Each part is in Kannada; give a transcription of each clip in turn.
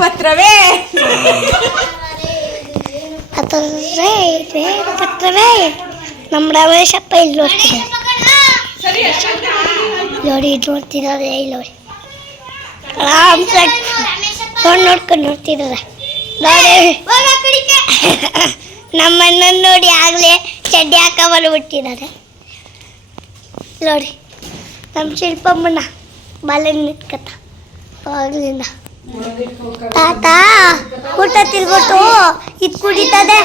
ಪತ್ರವೇ ಪತ್ರವೇ ಪತ್ರವೇ ನಮ್ಮ ರಮೇಶಪ್ಪ ಇಲ್ಲಿ ನೋಡ್ತಿದ್ದಾರೆ. ನೋಡಿ ಇದು ನೋಡ್ತಿದ್ದಾರೆ, ಇಲ್ಲಿ ನೋಡಿ. ಆರಾಮ್ಸಾಗಿ ಫೋನ್ ನೋಡ್ಕೊಂಡು ನೋಡ್ತಿದ್ದಾರೆ. ನೋಡಿ. ನಮ್ಮ ನೋಡಿ ಆಗಲೇ ಚಡ್ಡಿ ಹಾಕ ಬಂದ್ಬಿಟ್ಟಿದ್ದಾರೆ ನೋಡಿ, ನಮ್ಮ ಶಿಲ್ಪಮ್ಮನ ಬಾಲೆ ನಿಂತ್ಕತ್ತ ಅವಾಗಲಿಂದ ತಾತ ಊಟ ತಿರ್ಬಿಟ್ಟು ಇದು ಕುಡಿತದೆ.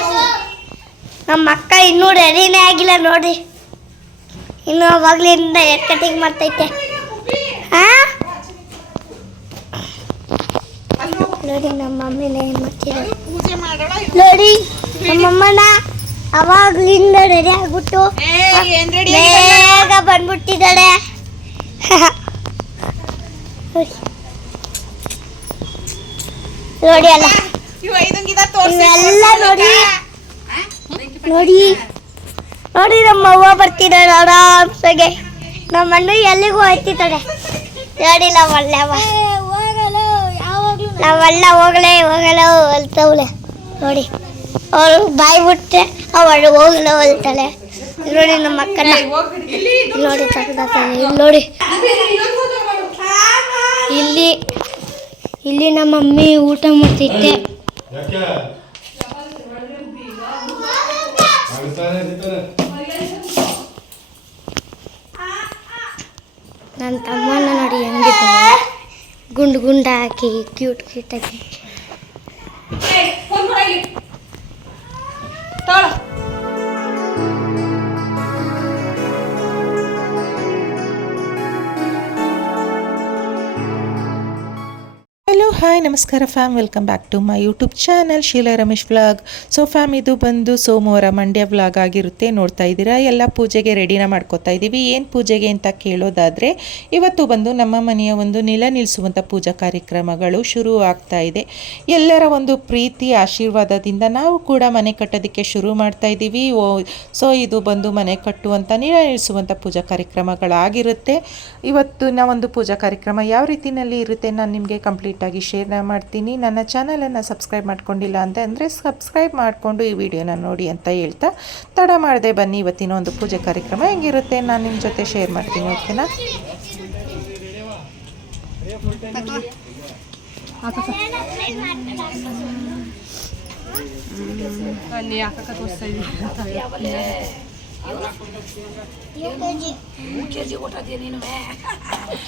ನಮ್ಮ ಅಕ್ಕ ಇನ್ನೂ ರೆಡಿನೇ ಆಗಿಲ್ಲ ನೋಡಿ. ಇನ್ನು ಅವಾಗ್ಲಿಂದ ಹೇರ್ ಕಟಿಂಗ್ ಮಾಡ್ತೈತೆ. ಹಾ ನೋಡಿ ನಮ್ಮ ಮಮ್ಮಿನ ಏನ್ ಮಾಡ್ತಿದ್ದಾರೆ ನೋಡಿ ನಮ್ಮಮ್ಮನ ಅವಾಗ್ಲಿಂದ ರೆಡಿ ಆಗ್ಬಿಟ್ಟು ಬೇಗ ಬಂದ್ಬಿಟ್ಟಿದ್ದಾಳೆ. ನೋಡಿ. ನೋಡಿ ಅಲ್ಲ. ಇವೆಲ್ಲ ನೋಡಿ. ನೋಡಿ. ನೋಡಿ ನಮ್ಮ ಅವ್ವ ಬರ್ತಿದ್ದಾರೆ ಆರಾಮ್ಸಾಗೆ. ನಮ್ಮ ಅಣ್ಣ ಎಲ್ಲಿಗೂ ಹೋಯ್ತಿದ್ದಾಳೆ. ನೋಡಿ ನಾವಲ್ಲ ನಾವೆಲ್ಲ ಹೋಗಲೇ ಹೋಗಲ್ಲ ಹೊಲ್ತವಳೆ ನೋಡಿ. ಅವಳು ಬಾಯಿ ಬಿಟ್ಟೆ ಅವಳು ಹೋಗಲ ಹೊಲ್ತಾಳೆ ನೋಡಿ ನಮ್ಮ ಅಕ್ಕನ. ನೋಡಿ ನೋಡಿ. ಇಲ್ಲಿ ಇಲ್ಲಿ ನಮ್ಮ ಮಮ್ಮಿ ಊಟ ಮಾಡ್ತಿದ್ದೆ. ನನ್ನ ತಮ್ಮನ ನೋಡಿ ಹೆಂಗಿದ್ದಾನೆ ಗುಂಡು ಗುಂಡ ಹಾಕಿ ಕ್ಯೂಟ್ ಕ್ಯೂಟ್ ಆಗಿ. ಹಾಯ್ ನಮಸ್ಕಾರ fam welcome back to my YouTube channel Sheela Ramesh vlog so fam ಇದು ಬಂದು ಸೋಮವಾರ ಮಂಡ್ಯ ವ್ಲಾಗ್ ಆಗಿರುತ್ತೆ. ನೋಡ್ತಾ ಇದ್ದೀರಾ? ಎಲ್ಲ ಪೂಜೆಗೆ ರೆಡಿನ ಮಾಡ್ಕೋತಾ ಇದ್ದೀವಿ. ಏನು ಪೂಜೆಗೆ ಅಂತ ಕೇಳೋದಾದರೆ, ಇವತ್ತು ಬಂದು ನಮ್ಮ ಮನೆಯ ಒಂದು ನಿಲ ನಿಲ್ಲಿಸುವಂಥ ಪೂಜಾ ಕಾರ್ಯಕ್ರಮಗಳು ಶುರು ಆಗ್ತಾ ಇದೆ. ಎಲ್ಲರ ಒಂದು ಪ್ರೀತಿ, ಆಶೀರ್ವಾದದಿಂದ ನಾವು ಕೂಡ ಮನೆ ಕಟ್ಟೋದಕ್ಕೆ ಶುರು ಮಾಡ್ತಾ ಇದ್ದೀವಿ. ಓ ಸೊ ಇದು ಬಂದು ಮನೆ ಕಟ್ಟುವಂಥ ನಿಲ ನಿಲ್ಲಿಸುವಂಥ ಪೂಜಾ ಕಾರ್ಯಕ್ರಮಗಳಾಗಿರುತ್ತೆ. ಇವತ್ತಿನ ಒಂದು ಪೂಜಾ ಕಾರ್ಯಕ್ರಮ ಯಾವ ರೀತಿಯಲ್ಲಿ ಇರುತ್ತೆ? ನಾನು ನಿಮಗೆ ಕಂಪ್ಲೀಟಾಗಿ ಶೇರ್ ಮಾಡ್ತೀನಿ. ನನ್ನ ಚಾನಲನ್ನು ಸಬ್ಸ್ಕ್ರೈಬ್ ಮಾಡ್ಕೊಂಡಿಲ್ಲ ಅಂತ ಅಂದರೆ ಸಬ್ಸ್ಕ್ರೈಬ್ ಮಾಡಿಕೊಂಡು ಈ ವಿಡಿಯೋನ ನೋಡಿ ಅಂತ ಹೇಳ್ತಾ ತಡ ಮಾಡದೆ ಬನ್ನಿ. ಇವತ್ತಿನ ಒಂದು ಪೂಜೆ ಕಾರ್ಯಕ್ರಮ ಹೆಂಗಿರುತ್ತೆ? ನಾನು ನಿಮ್ಮ ಜೊತೆ ಶೇರ್ ಮಾಡ್ತೀನಿ. ಓಕೆನಾ? ಅಲ್ಲಿ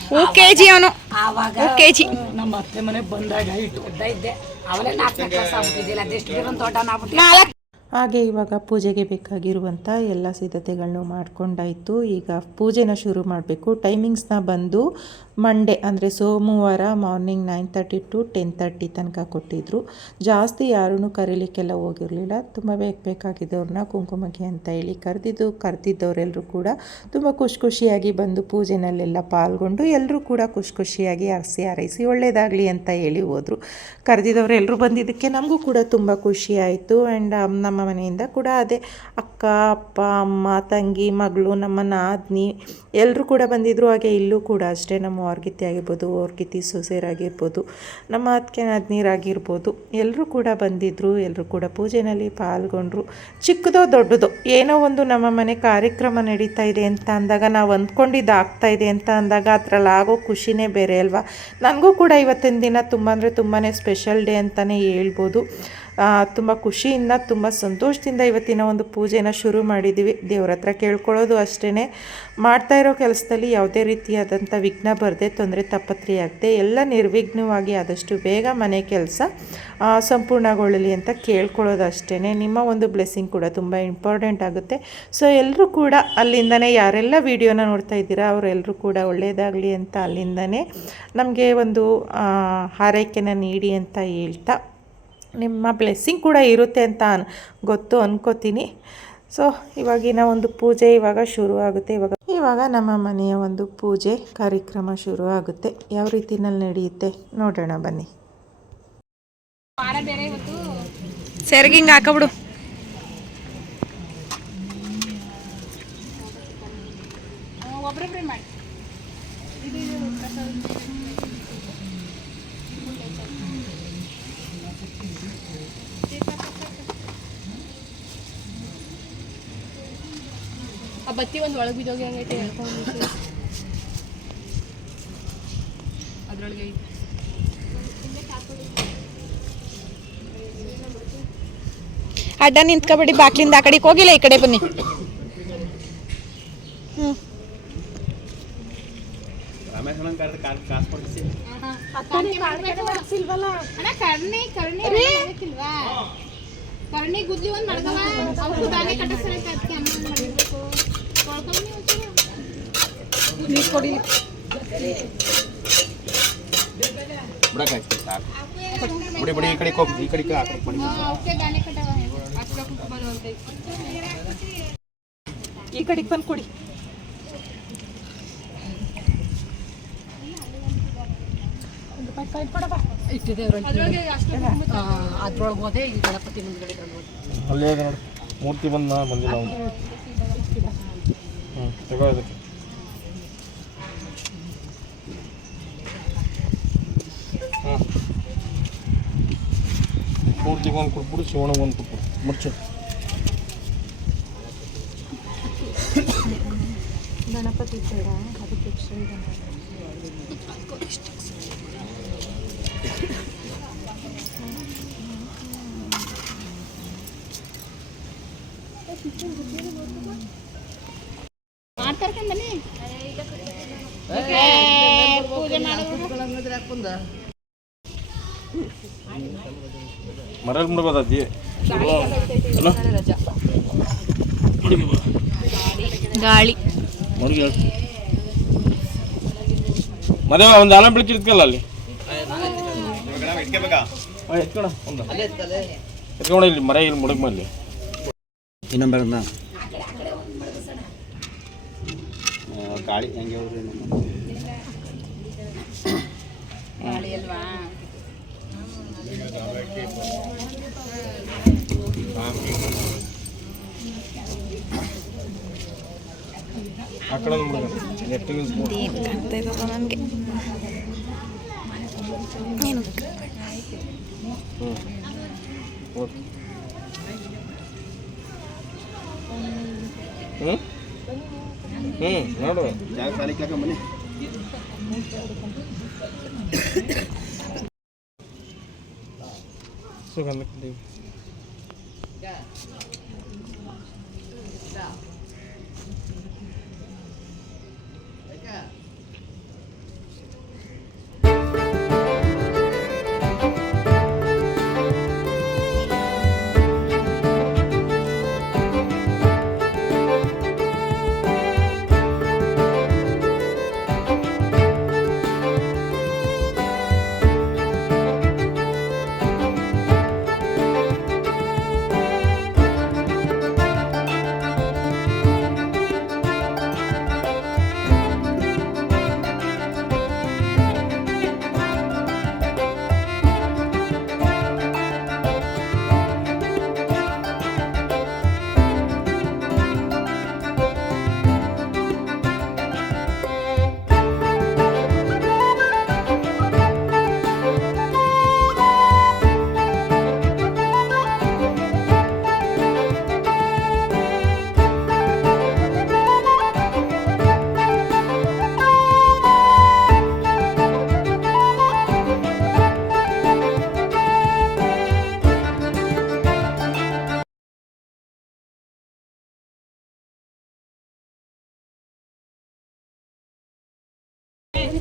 ಹೂ. ಕೆ ಜಿ ಅವನು. ಆವಾಗ ಕೆ ಜಿ ನಮ್ಮ ಅತ್ತೆ ಮನೆ ಬಂದಾಗ ಇಟ್ಟು ಇದ್ದೆ. ಅವಲೇ ನಾಲ್ಕು ಕ್ಲಾಸ್ ಆಗ್ಬಿಟ್ಟಿದ್ದಿಲ್ಲ. ಅದೆಷ್ಟು ತೋಟ ಆಗ್ಬಿಟ್ಟು ನಾಲ್ಕು ಹಾಗೆ ಇವಾಗ ಪೂಜೆಗೆ ಬೇಕಾಗಿರುವಂಥ ಎಲ್ಲ ಸಿದ್ಧತೆಗಳನ್ನು ಮಾಡ್ಕೊಂಡಾಯಿತು. ಈಗ ಪೂಜೆನ ಶುರು ಮಾಡಬೇಕು. ಟೈಮಿಂಗ್ಸ್ನ ಬಂದು ಮಂಡೇ ಅಂದರೆ ಸೋಮವಾರ morning nine thirty to ten thirty ತನಕ ಕೊಟ್ಟಿದ್ದರು ಜಾಸ್ತಿ ಯಾರೂ ಕರೀಲಿಕ್ಕೆಲ್ಲ ಹೋಗಿರಲಿಲ್ಲ. ತುಂಬ ಬೇಕು ಬೇಕಾಗಿದ್ದವ್ರನ್ನ ಕುಂಕುಮಕ್ಕೆ ಅಂತ ಹೇಳಿ ಕರೆದಿದ್ದು ಕರೆದಿದ್ದವರೆಲ್ಲರೂ ಕೂಡ ತುಂಬ ಖುಷಿ ಖುಷಿಯಾಗಿ ಬಂದು ಪೂಜೆನಲ್ಲೆಲ್ಲ ಪಾಲ್ಗೊಂಡು ಎಲ್ಲರೂ ಕೂಡ ಖುಷಿ ಖುಷಿಯಾಗಿ ಹರಿಸಿ ಹಾರೈಸಿ ಒಳ್ಳೆಯದಾಗಲಿ ಅಂತ ಹೇಳಿ ಹೋದರು. ಕರೆದಿದ್ದವರೆಲ್ಲರೂ ಬಂದಿದ್ದಕ್ಕೆ ನಮಗೂ ಕೂಡ ತುಂಬ ಖುಷಿ ಆಯಿತು. ಆ್ಯಂಡ್ ನಮ್ಮ ಮನೆಯಿಂದ ಕೂಡ ಅದೇ ಅಕ್ಕ, ಅಪ್ಪ, ಅಮ್ಮ, ತಂಗಿ, ಮಗಳು, ನಮ್ಮ ನಾದಿನಿ ಎಲ್ಲರೂ ಕೂಡ ಬಂದಿದ್ದರು ಹಾಗೆ ಇಲ್ಲೂ ಕೂಡ ಅಷ್ಟೇ ನಮ್ಮ ಅವ್ರಗಿತ್ತಿ ಆಗಿರ್ಬೋದು ಅವ್ರಗಿತ್ತಿ ಸೊಸೆಯರಾಗಿರ್ಬೋದು ನಮ್ಮ ಅತ್ತಿಗೆ ನಾದ್ನೀರಾಗಿರ್ಬೋದು ಎಲ್ಲರೂ ಕೂಡ ಬಂದಿದ್ದರು ಎಲ್ಲರೂ ಕೂಡ ಪೂಜೆಯಲ್ಲಿ ಪಾಲ್ಗೊಂಡ್ರು. ಚಿಕ್ಕದೋ ದೊಡ್ಡದೋ ಏನೋ ಒಂದು ನಮ್ಮ ಮನೆ ಕಾರ್ಯಕ್ರಮ ನಡೀತಾ ಇದೆ ಅಂತ ಅಂದಾಗ, ನಾವು ಅಂದ್ಕೊಂಡಿದ್ದು ಆಗ್ತಾ ಇದೆ ಅಂತ ಅಂದಾಗ ಅದರಲ್ಲಿ ಆಗೋ ಖುಷಿನೇ ಬೇರೆ ಅಲ್ವಾ? ನನಗೂ ಕೂಡ ಇವತ್ತಿನ ದಿನ ತುಂಬ ಅಂದರೆ ತುಂಬಾ ಸ್ಪೆಷಲ್ ಡೇ ಅಂತಲೇ ಹೇಳ್ಬೋದು. ತುಂಬ ಖುಷಿಯಿಂದ, ತುಂಬ ಸಂತೋಷದಿಂದ ಇವತ್ತಿನ ಒಂದು ಪೂಜೆನ ಶುರು ಮಾಡಿದ್ದೀವಿ ದೇವ್ರ ಹತ್ರ ಕೇಳ್ಕೊಳ್ಳೋದು ಅಷ್ಟೇ ಮಾಡ್ತಾ ಇರೋ ಕೆಲಸದಲ್ಲಿ ಯಾವುದೇ ರೀತಿಯಾದಂಥ ವಿಘ್ನ ಬರದೆ ತೊಂದರೆ ತಪ್ಪತ್ರಿ ಆಗದೆ ಎಲ್ಲ ನಿರ್ವಿಘ್ನವಾಗಿ ಆದಷ್ಟು ಬೇಗ ಮನೆ ಕೆಲಸ ಸಂಪೂರ್ಣಗೊಳ್ಳಲಿ ಅಂತ ಕೇಳ್ಕೊಳ್ಳೋದು ಅಷ್ಟೇ ನಿಮ್ಮ ಒಂದು ಬ್ಲೆಸ್ಸಿಂಗ್ ಕೂಡ ತುಂಬ ಇಂಪಾರ್ಟೆಂಟ್ ಆಗುತ್ತೆ. ಸೊ ಎಲ್ಲರೂ ಕೂಡ ಅಲ್ಲಿಂದನೇ ಯಾರೆಲ್ಲ ವಿಡಿಯೋನ ನೋಡ್ತಾ ಇದ್ದೀರಾ ಅವರೆಲ್ಲರೂ ಕೂಡ ಒಳ್ಳೆಯದಾಗಲಿ ಅಂತ ಅಲ್ಲಿಂದನೇ ನಮಗೆ ಒಂದು ಹಾರೈಕೆನ ನೀಡಿ ಅಂತ ಹೇಳ್ತಾ ನಿಮ್ಮ ಬ್ಲೆಸ್ಸಿಂಗ್ ಕೂಡ ಇರುತ್ತೆ ಅಂತ ಗೊತ್ತು ಅನ್ಕೋತೀನಿ. ಸೊ ಇವಾಗಿನ ಒಂದು ಪೂಜೆ ಇವಾಗ ಶುರು ಆಗುತ್ತೆ ಇವಾಗ ಇವಾಗ ನಮ್ಮ ಮನೆಯ ಒಂದು ಪೂಜೆ ಕಾರ್ಯಕ್ರಮ ಶುರು ಆಗುತ್ತೆ ಯಾವ ರೀತಿನಲ್ಲಿ ನಡೆಯುತ್ತೆ ನೋಡೋಣ ಬನ್ನಿ. ಸೆರಗಿಂಗ್ ಹಾಕಬಿಡು. ಬತ್ತಿ ಒಂದು ಒಳಗೆ ಬಿದ್ದೋಗಿ ಹಂಗೈತೆ ಅದ್ರೊಳಗೆ ಐತೆ ಅಡ್ಡ ನಿಂತ್ಕೊಬೇಡಿ ಬಾಕ್ಲಿಂದ ಆ ಕಡೆಗೆ ಹೋಗಿಲ್ಲ ಈ ಕಡೆ ಬನ್ನಿ ಅಣ್ಣ ಕರ್ಣಿ ಕರ್ಣಿ ಮಾಡ್ಬೇಕಿಲ್ವಾ ಕರ್ಣಿ ಗುದ್ಲಿ ಒಂದ್ ಮಾಡ್ಕವ ಅವ್ರು ದಾನೆ ಕಟ್ಟಿಸ್ತಾರೆ ಅದಕ್ಕೆ ಅಮ್ಮ ಒಂದ್ ಮಾಡಿರ್ಬೇಕು ತೊಳ್ಕೊಂಬನ್ನಿ ಒಂಚೂರು. ನೀರು ಕೊಡಿ. ಬಿಡಕ್ಕಾಗ್ತದೆ ಸಾಕು ಬಿಡಿ ಬಿಡಿ ಈ ಕಡೆ ಹೋಗಿ ಈ ಕಡೆ ಆ ಕಡೆ ಬಿಡಿ. ಈ ಕಡೆಗೆ ಬಂದು ಕೊಡಿ. ಅದ್ರೊಳಗೆ ಹೋದೆ ಈ ಗಣಪತಿ ಮುಂದ್ಗಡೆ ಅಲ್ಲೇ ಮೂರ್ತಿ ಬಂದ ಬಂದಿಲ್ಲ ಅವನು. ಹ್ಞೂ ತಗೋ ಇದಕ್ಕೆ ಹ್ಞೂ ಮೂರ್ತಿಗೆ ಒಂದು ಕೊಟ್ಬಿಡು ಶಿವನಿಗೆ ಒಂದು ಕೊಟ್ಬಿಡು ಮುಚ್ಚು ಗಣಪತಿ ಬೇಡ ಅದಕ್ಕೆ ಎಕ್ಸ್ಟ್ರಾ ಇದೆ ಮಾಡ್ತಾರ್ಕೊಂಬನ್ನಿ ಪೂಜೆ ಮಾಡೋದು ಮರಲ್ಲಿ ಮುಡ್ಬೋದಜ್ಜಿ ಗಾಳಿ. ಮದುವೆ ಒಂದು ಆಲಂ ಬೆಳಕಿರ್ತೀವಲ್ಲ ಅಲ್ಲಿ? ಎತ್ಕೊಳ ಒಂದು ಎತ್ಕೊಂಡು ಇಲ್ಲಿ ಮರ ಇಲ್ಲಿ ಮುಡುಗ್ಮಲ್ಲಿ ಇನ್ನೊಂದು ಬೆಳೆದ ಗಾಳಿ ಹೆಂಗೆ ಹೋಗ್ರಿ ಗಾಳಿ ಅಲ್ವಾ ಆ ಕಡೆ ಮುಡುಗ ನೆಟ್ಟಿಗೆ ಏನು ಕಾಣ್ತಾ ಇದ್ದಲ್ಲ ನನಗೆ ಏನು ಹ್ಞೂ ಹ್ಞೂ ನೋಡು. ಜಾಗ ಸಾಲಿಕ್ಲಾಕ ಬನ್ನಿ. ಸುಗಂಧ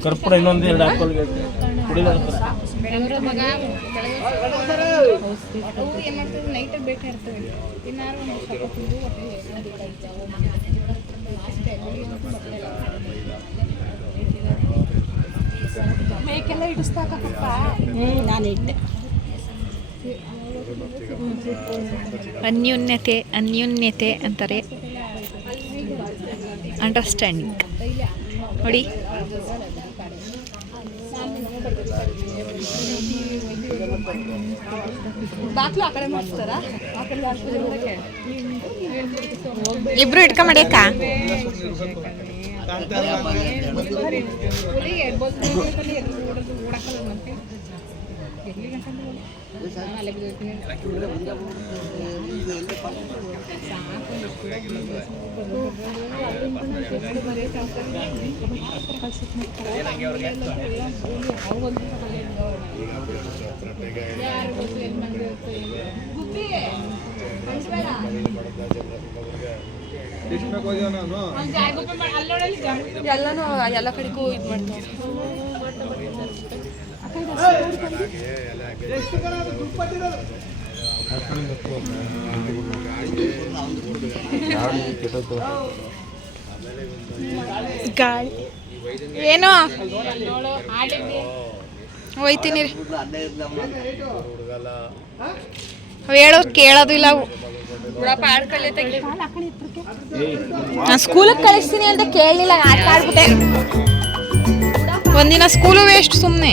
ಕರ್ಪೂರ ಇನ್ನೊಂದು ಎರಡು ಹಾಕೊಳ್ಳಿ ಹ್ಞೂ ನಾನು ಇಟ್ಟೆ ಅನ್ಯೋನ್ಯತೆ ಅನ್ಯೋನ್ಯತೆ ಅಂತಾರೆ. ಅಂಡರ್ಸ್ಟ್ಯಾಂಡಿಂಗ್ ನೋಡಿ. ಬಾಕ್ಲು ಆ ಕಡೆ ಮಾಡಿಸ್ತಾರ ಇಬ್ರು ಇಟ್ಕ ಮಾಡ್ಯಾಕ ಎಲ್ಲನೂ ಎಲ್ಲ ಕಡೆಗೂ ಇದು ಮಾಡ್ತಾರೆ. ಗಾಳಿ. ಏನು? ಹೋಯ್ತೀನಿ ರೀ. ಅವ್ ಹೇಳೋದು ಕೇಳೋದಿಲ್ಲ ನಾನು ಸ್ಕೂಲಿಗೆ ಕಳಿಸ್ತೀನಿ ಅಂತ ಕೇಳಲಿಲ್ಲ, ಆಟ ಆಡ್ಬಿಟ್ಟೆ. ಒಂದಿನ ಸ್ಕೂಲು ವೇಸ್ಟ್ ಸುಮ್ಮನೆ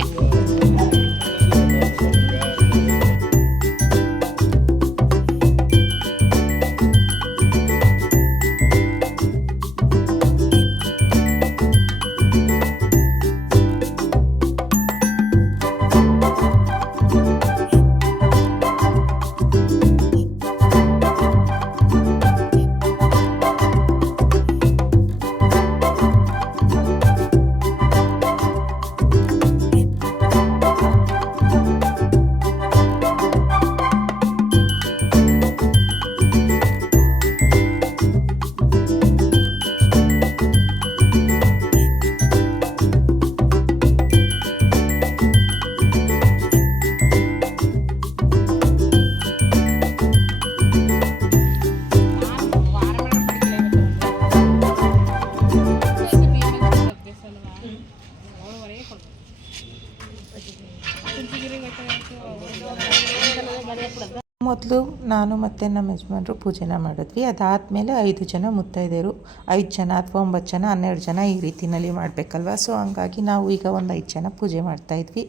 ಮೊದಲು ನಾನು ಮತ್ತು ನಮ್ಮ ಯಜಮಾನರು ಪೂಜೆನ ಮಾಡಿದ್ವಿ. ಅದಾದಮೇಲೆ ಐದು ಜನ ಮುತ್ತೈದೆಯರು, ಐದು ಜನ ಅಥವಾ ಒಂಬತ್ತು ಜನ, ಹನ್ನೆರಡು ಜನ ಈ ರೀತಿಯಲ್ಲಿ ಮಾಡಬೇಕಲ್ವ? ಸೊ ಹಂಗಾಗಿ ನಾವು ಈಗ ಒಂದು ಐದು ಜನ ಪೂಜೆ ಮಾಡ್ತಾಯಿದ್ವಿ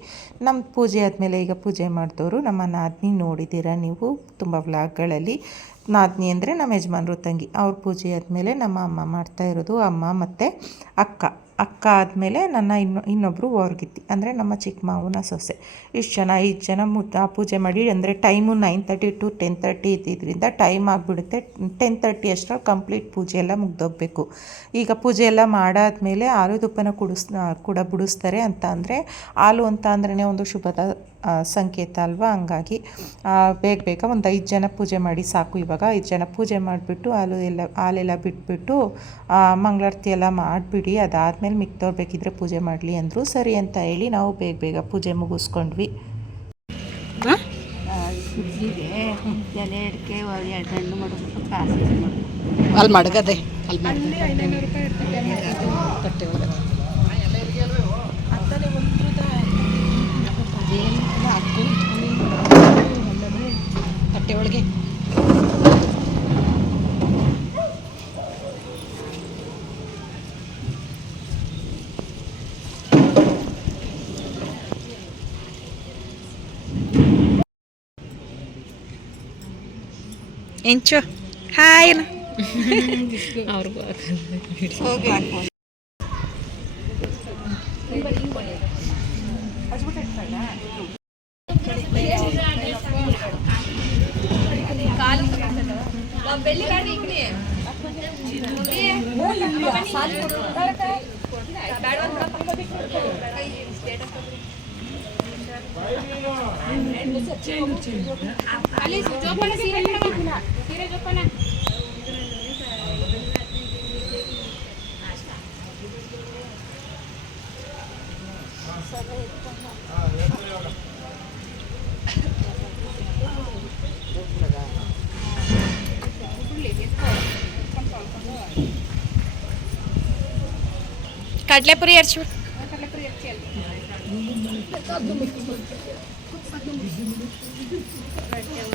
ನಮ್ಮ ಪೂಜೆ ಆದಮೇಲೆ ಈಗ ಪೂಜೆ ಮಾಡಿದವರು ನಮ್ಮ ನಾದಿನಿ ನೋಡಿದ್ದೀರಾ ನೀವು? ತುಂಬ ವ್ಲಾಗ್ಗಳಲ್ಲಿ. ನಾದಿನಿ ಅಂದರೆ ನಮ್ಮ ಯಜಮಾನರು ತಂಗಿ. ಅವ್ರ ಪೂಜೆ ಆದಮೇಲೆ ನಮ್ಮ ಅಮ್ಮ ಮಾಡ್ತಾ ಇರೋದು ಅಮ್ಮ ಮತ್ತು ಅಕ್ಕ. ಅಕ್ಕ ಆದಮೇಲೆ ನನ್ನ ಇನ್ನು ಇನ್ನೊಬ್ಬರು ಹೊರಗಿತ್ತಿ ಅಂದರೆ ನಮ್ಮ ಚಿಕ್ಕ ಮಾವನ ಸೊಸೆ. ಇಷ್ಟು ಜನ ಐದು ಜನ ಮುತ್ತ ಪೂಜೆ ಮಾಡಿ, ಅಂದರೆ time nine thirty to ten thirty ಇದ್ದಿದ್ದರಿಂದ ಟೈಮ್ ಆಗಿಬಿಡುತ್ತೆ. ಟೆನ್ ತರ್ಟಿ ಅಷ್ಟರಲ್ಲಿ ಕಂಪ್ಲೀಟ್ ಪೂಜೆ ಎಲ್ಲ ಮುಗ್ದೋಗ್ಬೇಕು. ಈಗ ಪೂಜೆ ಎಲ್ಲ ಮಾಡಾದಮೇಲೆ ಹಾಲು ತುಪ್ಪನ ಕುಡಿಸ್, ಕೂಡ ಬಿಡಿಸ್ತಾರೆ ಅಂತ ಅಂದರೆ ಹಾಲು ಅಂತ ಅಂದ್ರೇ ಒಂದು ಶುಭದ ಸಂಕೇತ ಅಲ್ವಾ? ಹಂಗಾಗಿ ಬೇಗ ಬೇಗ ಒಂದು ಐದು ಜನ ಪೂಜೆ ಮಾಡಿ ಸಾಕು. ಇವಾಗ ಐದು ಜನ ಪೂಜೆ ಮಾಡಿಬಿಟ್ಟು ಹಾಲು ಎಲ್ಲ ಹಾಲೆಲ್ಲ ಬಿಟ್ಬಿಟ್ಟು ಆ, ಮಂಗಳಾರತಿ ಎಲ್ಲ ಮಾಡಿಬಿಡಿ. ಅದಾದಮೇಲೆ ಮಿಕ್ದವ್ರು ಬೇಕಿದ್ರೆ ಪೂಜೆ ಮಾಡಲಿ ಅಂದರು. ಸರಿ ಅಂತ ಹೇಳಿ ನಾವು ಬೇಗ ಬೇಗ ಪೂಜೆ ಮುಗಿಸ್ಕೊಂಡ್ವಿ. ಅಲ್ಲಿ ಮಡಗದೆ. ಅಲ್ಲಿ ತಟ್ಟೆ ಒಳಗಡೆ ತಟ್ಟೆ ಒಳಗೆ ಎಂಚು ಹಾಯ್ ಅಲ್ಲಿ ಜೋಪಾನ ಸೀರೆ ಕಣವ್ವ. ಸೀರೆ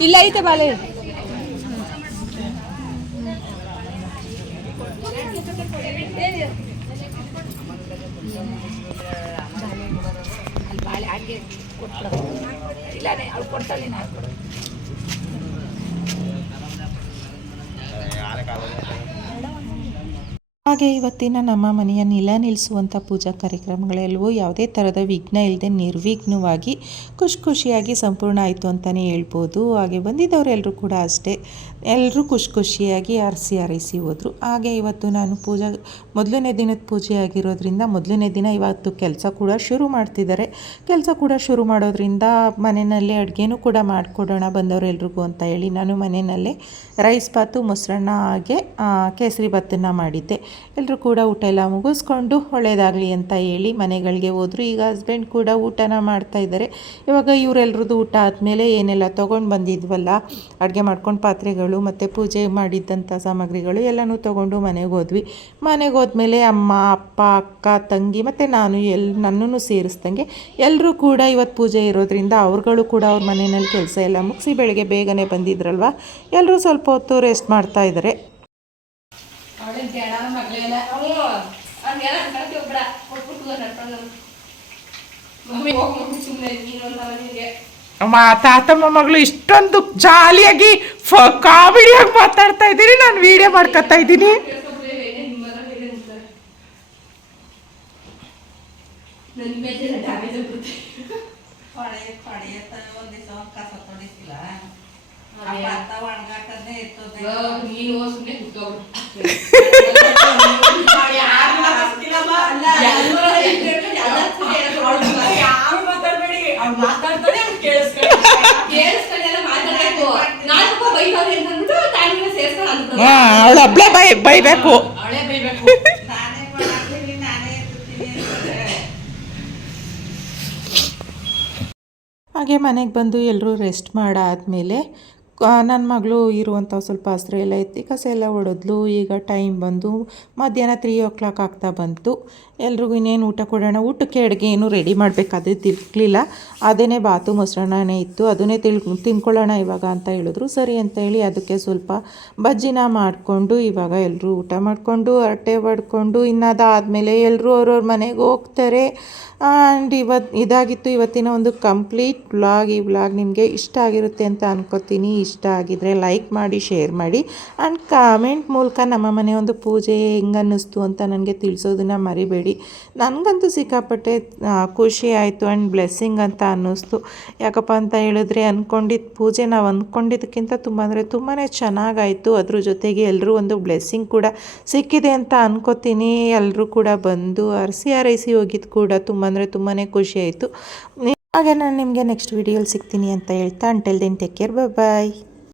ఇల్లు అయితే బాగాలేదు ಹಾಗೆ ಇವತ್ತಿನ ನಮ್ಮ ಮನೆಯ ನಿಲ ನಿಲ್ಲಿಸುವಂಥ ಪೂಜಾ ಕಾರ್ಯಕ್ರಮಗಳೆಲ್ಲವೂ ಯಾವುದೇ ಥರದ ವಿಘ್ನ ಇಲ್ಲದೆ ನಿರ್ವಿಘ್ನವಾಗಿ ಖುಷಿ ಖುಷಿಯಾಗಿ ಸಂಪೂರ್ಣ ಆಯಿತು ಅಂತಲೇ ಹೇಳ್ಬೋದು. ಹಾಗೆ ಬಂದಿದ್ದವರೆಲ್ಲರೂ ಕೂಡ ಅಷ್ಟೇ. ಎಲ್ಲರೂ ಖುಷಿ ಖುಷಿಯಾಗಿ ಹರಿಸಿ ಅರಸಿ ಹೋದರು. ಹಾಗೆ ಇವತ್ತು ನಾನು ಪೂಜಾ, ಮೊದಲನೇ ದಿನದ ಪೂಜೆ ಆಗಿರೋದ್ರಿಂದ ಮೊದಲನೇ ದಿನ ಇವತ್ತು ಕೆಲಸ ಕೂಡ ಶುರು ಮಾಡ್ತಿದ್ದಾರೆ. ಕೆಲಸ ಕೂಡ ಶುರು ಮಾಡೋದ್ರಿಂದ ಮನೆಯಲ್ಲೇ ಅಡುಗೆನೂ ಕೂಡ ಮಾಡಿಕೊಡೋಣ ಬಂದವರೆಲ್ರಿಗೂ ಅಂತ ಹೇಳಿ ನಾನು ಮನೆಯಲ್ಲೇ ರೈಸ್ ಬಾತು ಮೊಸರನ್ನ ಹಾಗೆ ಕೇಸರಿ ಬಾತನ್ನು ಮಾಡಿದ್ದೆ. ಎಲ್ಲರೂ ಕೂಡ ಊಟ ಎಲ್ಲ ಮುಗಿಸ್ಕೊಂಡು ಒಳ್ಳೆಯದಾಗಲಿ ಅಂತ ಹೇಳಿ ಮನೆಗಳಿಗೆ ಹೋದರು. ಈಗ ಹಸ್ಬೆಂಡ್ ಕೂಡ ಊಟನ ಮಾಡ್ತಾ ಇದ್ದಾರೆ. ಇವಾಗ ಇವರೆಲ್ರದ್ದು ಊಟ ಆದಮೇಲೆ ಏನೆಲ್ಲ ತೊಗೊಂಡು ಬಂದಿದ್ವಲ್ಲ, ಅಡುಗೆ ಮಾಡ್ಕೊಂಡು ಪಾತ್ರೆಗಳು ಮತ್ತು ಪೂಜೆ ಮಾಡಿದ್ದಂಥ ಸಾಮಗ್ರಿಗಳು ಎಲ್ಲನೂ ತೊಗೊಂಡು ಮನೆಗೆ ಹೋದ್ವಿ. ಮನೆಗೆ ಹೋದ್ಮೇಲೆ ಅಮ್ಮ, ಅಪ್ಪ, ಅಕ್ಕ, ತಂಗಿ ಮತ್ತು ನಾನು ಎಲ್ ನನ್ನೂ ಸೇರಿಸ್ದಂಗೆ ಎಲ್ಲರೂ ಕೂಡ ಇವತ್ತು ಪೂಜೆ ಇರೋದ್ರಿಂದ ಅವ್ರುಗಳು ಕೂಡ ಅವ್ರ ಮನೆಯಲ್ಲಿ ಕೆಲಸ ಎಲ್ಲ ಮುಗಿಸಿ ಬೆಳಗ್ಗೆ ಬೇಗನೆ ಬಂದಿದ್ರಲ್ವ? ಎಲ್ಲರೂ ಸ್ವಲ್ಪ ಹೊತ್ತು ರೆಸ್ಟ್ ಮಾಡ್ತಾ ಇದ್ದಾರೆ ಮಾ ತಾತಮ್ಮ ಮಗಳು ಇಷ್ಟೊಂದು ಜಾಲಿಯಾಗಿ ಫ ಕಾಮಿಡಿಯಾಗಿ ಮಾತಾಡ್ತಾ ಇದ್ದೀನಿ ನಾನು ವಿಡಿಯೋ ಮಾಡ್ಕೊತಾ ಇದ್ದೀನಿ. ಅವಳು ಹಬ್ಳೆ ಬೈ ಬೈಬೇಕು. ಹಾಗೆ ಮನೆಗೆ ಬಂದು ಎಲ್ಲರೂ ರೆಸ್ಟ್ ಮಾಡಾದಮೇಲೆ ನನ್ನ ಮಗಳು ಇರುವಂಥ ಸ್ವಲ್ಪ ಹಸ್ರು ಎಲ್ಲ ಎತ್ತಿ ಕಸ ಎಲ್ಲ ಹೊಡೆದ್ಲು ಈಗ ಟೈಮ್ ಬಂದು ಮಧ್ಯಾಹ್ನ ತ್ರೀ ಓ ಕ್ಲಾಕ್ ಆಗ್ತಾ ಬಂತು. ಎಲ್ರಿಗೂ ಇನ್ನೇನು ಊಟ ಕೊಡೋಣ? ಊಟಕ್ಕೆ ಅಡುಗೆ ಏನು ರೆಡಿ ಮಾಡಬೇಕಾದ್ರೆ ತಿಳ್ಕಲಿಲ್ಲ ಅದೇ ಬಾತು ಮೊಸರನ್ನನೇ ಇತ್ತು. ಅದನ್ನೇ ತಿಳ್, ತಿನ್ಕೊಳ್ಳೋಣ ಇವಾಗ ಅಂತ ಹೇಳಿದ್ರು. ಸರಿ ಅಂತ ಹೇಳಿ ಅದಕ್ಕೆ ಸ್ವಲ್ಪ ಬಜ್ಜಿನ ಮಾಡಿಕೊಂಡು ಇವಾಗ ಎಲ್ಲರೂ ಊಟ ಮಾಡಿಕೊಂಡು ಹರಟೆ ಹೊಡ್ಕೊಂಡು ಇನ್ನದಾದಮೇಲೆ ಎಲ್ಲರೂ ಅವ್ರವ್ರ ಮನೆಗೆ ಹೋಗ್ತಾರೆ. ಆ್ಯಂಡ್ ಇವತ್ತು ಇದಾಗಿತ್ತು ಇವತ್ತಿನ ಒಂದು ಕಂಪ್ಲೀಟ್ ವ್ಲಾಗ್ ಈ ವ್ಲಾಗ್ ನಿಮಗೆ ಇಷ್ಟ ಆಗಿರುತ್ತೆ ಅಂತ ಅನ್ಕೋತೀನಿ. ಇಷ್ಟ ಆಗಿದ್ರೆ ಲೈಕ್ ಮಾಡಿ ಶೇರ್ ಮಾಡಿ. ಆ್ಯಂಡ್ ಕಾಮೆಂಟ್ ಮೂಲಕ ನಮ್ಮ ಮನೆ ಒಂದು ಪೂಜೆ ಹೆಂಗೆ ಅನ್ನಿಸ್ತು ಅಂತ ನನಗೆ ತಿಳಿಸೋದನ್ನ ಮರಿಬೇಡಿ. ನನಗಂತೂ ಸಿಕ್ಕಾಪಟ್ಟೆ ಖುಷಿ ಆಯಿತು ಆ್ಯಂಡ್ ಬ್ಲೆಸ್ಸಿಂಗ್ ಅಂತ ಅನ್ನಿಸ್ತು. ಯಾಕಪ್ಪ ಅಂತ ಹೇಳಿದ್ರೆ ಅಂದ್ಕೊಂಡಿದ್ದ ಪೂಜೆ ನಾವು ಅಂದ್ಕೊಂಡಿದ್ದಕ್ಕಿಂತ ತುಂಬ ಅಂದರೆ ತುಂಬಾ ಚೆನ್ನಾಗಾಯಿತು. ಅದ್ರ ಜೊತೆಗೆ ಎಲ್ಲರೂ ಒಂದು ಬ್ಲೆಸ್ಸಿಂಗ್ ಕೂಡ ಸಿಕ್ಕಿದೆ ಅಂತ ಅನ್ಕೋತೀನಿ. ಎಲ್ಲರೂ ಕೂಡ ಬಂದು ಅರಸಿ ಅರಸಿ ಹೋಗಿದ್ದು ಕೂಡ ತುಂಬ ಅಂದರೆ ತುಂಬಾ ಖುಷಿ ಆಯಿತು. ಹಾಗೆ ನಾನು ನಿಮಗೆ ನೆಕ್ಸ್ಟ್ ವೀಡಿಯೋಲಿ ಸಿಗ್ತೀನಿ ಅಂತ ಹೇಳ್ತಾ until then take care bye